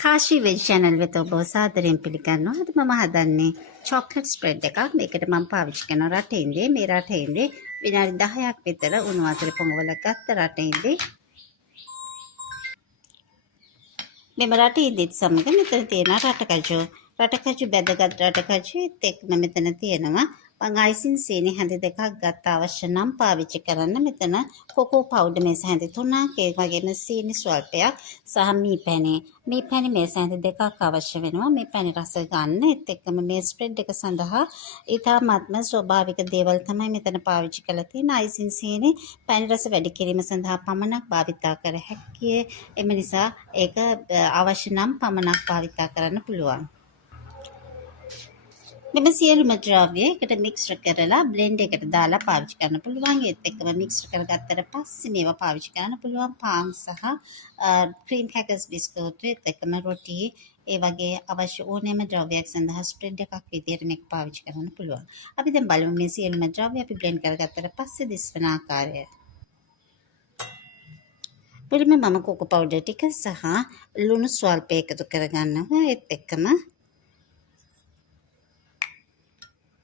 කාශී veg channel වෙත ඔබ සාදරයෙන් පිළිගන්නවා. අද මම හදන්නේ chocolate spread එකක්. මේකට මම පාවිච්චි කරන රටේ ඉඳි මේ රටේ ඉඳි විනාඩි 10ක් විතර උණු වතුරේ පොඟවල ගත්ත රටේ ඉඳි මෙම රටේ ඉඳිත් සමග මෙතන තියෙන රටකජු බැදගත් රටකජු එක්කම මෙතන තියෙනවා මම අයිසින් සීනි හැඳි දෙකක් ගත්ත අවශ්‍ය නම් පාවිච්චි කරන්න මෙතන කොකෝ පවුඩර් මේස හැඳි 3ක් ඒ වගේම සීනි ස්වල්පයක් සහ මී පැණි මේස හැඳි දෙකක් අවශ්‍ය වෙනවා මේ පැණි රස ගන්න ඒත් එක්කම මේ ස්ප්‍රෙඩ් එක සඳහා ඊටාත්ම ස්වභාවික දේවල් තමයි මෙතන පාවිච්චි කරලා තියෙන්නේ අයිසින් සීනි පැණි රස වැඩි කිරීම සඳහා පමණක් භාවිතා කර හැකියි එම නිසා ඒක අවශ්‍ය නම් පමණක් භාවිතා කරන්න පුළුවන් මෙම සියලුම ද්‍රව්‍ය එකට මික්ස් කරලා බ්ලෙන්ඩ් එකට දාලා පාවිච්චි කරන්න පුළුවන්. ඒත් එක්කම මික්ස් කරගත්තට පස්සේ මේවා පාවිච්චි කරන්න පුළුවන්. පාන් සහ ක්‍රීම් හැකර්ස් බිස්කට් ඒත් එක්කම රොටි ඒ වගේ අවශ්‍ය ඕනෑම ද්‍රව්‍යයක් සඳහා ස්ප්‍රෙඩ් එකක් විදිහට මේක පාවිච්චි කරන්න පුළුවන්. අපි දැන් බලමු මේ සියලුම ද්‍රව්‍ය අපි බ්ලෙන්ඩ් කරගත්තට පස්සේ දිස්වන ආකාරය. මුලින්ම මම කොකෝ පවුඩර් ටික සහ ලුණු ස්වල්ප එකතු කරගන්නවා. ඒත් එක්කම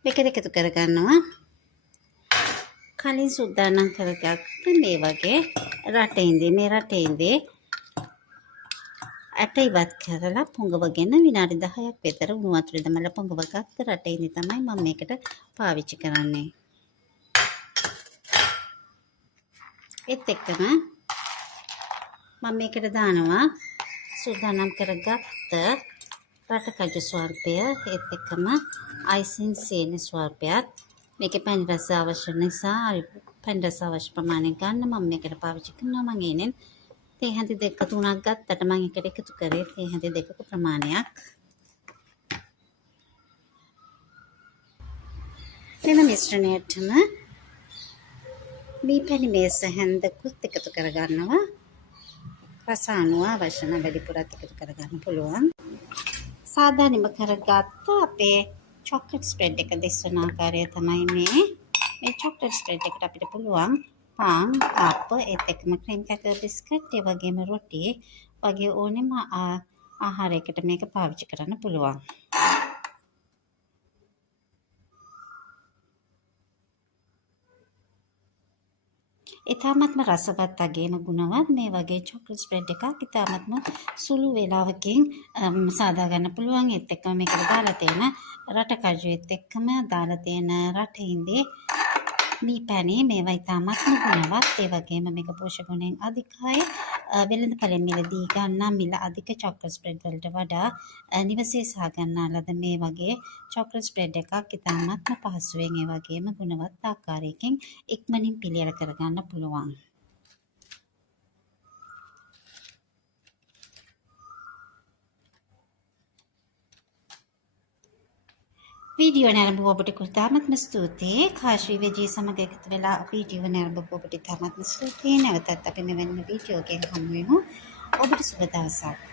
මේක එකතු කරගන්නවා කලින් සූදානම් කරගත්ත මේ වගේ රටේ ඉඳි ඇට ඉවත් කරලා පොඟවගෙන විනාඩි 10ක් විතර උණු වතුරේ දමලා පොඟවගත්ත රටේ ඉඳි තමයි මම මේකට පාවිච්චි කරන්නේ ඒත් එක්කම මම මේකට දානවා සූදානම් කරගත්ත රටකජු ස්වල්පය ඒත් එක්කම අයිසින් සීනි ස්වල්පයක් මේකේ පැණි රස අවශ්‍ය නිසා පැණි රස අවශ්‍ය ප්‍රමාණය ගන්න මම මේකට පාවිච්චි කරනවා මම එන්නේ තේ හැඳි දෙක තුනක් ගත්තට මම එකට එකතු කරේ තේ හැඳි දෙකක ප්‍රමාණයක් මෙම මිශ්‍රණයටම මේ පැණි මේස හැන්දකුත් එකතු කරගන්නවා රස අනුව අවශ්‍ය නම් වැඩිපුරත් එකතු කරගන්න පුළුවන් සාදානෙම කරගත්ත අපේ chocolate spread එක දිස්වන ආකාරය තමයි මේ chocolate spread එකට අපිට පුළුවන් පාන් අප ඒත් එක්කම ක්‍රීම් කැකර් බිස්කට් ඒ වගේම රොටි වගේ ඕනෙම ආහාරයකට මේක පාවිච්චි කරන්න පුළුවන් ඉතාමත්ම රසවත් අගේම ගුණවත් මේ වගේ chocolate spread එකක් ඉතාමත්ම සුළු වේලාවකින් සාදා ගන්න පුළුවන් ඒත් එක්කම මේකට දාලා තියෙන රටකජු ඒත් එක්කම දාලා තියෙන රටේ ඉඳි මී පැණි මේවා ඉතාමත්ම ගුණවත් ඒ වගේම මේක පෝෂක ගුණයෙන් අධිකයි වෙළඳපොළේ මිලදී ගන්න මිල අධික chocolate spread වලට වඩා නිවසේ සහ ගන්නා ලද මේ වගේ chocolate spread එකක් ඉතාමත්ම පහසුවෙන් ඒ වගේම ගුණවත් ආකාරයකින් ඉක්මනින් පිළියෙල කරගන්න පුළුවන් වීඩියෝ නරඹුව ඔබට ඉතාමත්ම ස්තුතියි කාශී වෙජී සමග එකතු වෙලා වීඩියෝ නරඹුව ඔබට ඉතාමත්ම ස්තුතියි නැවතත් අපි මෙවැනි වීඩියෝ එකකින් හමු වෙමු ඔබට සුබ දවසක්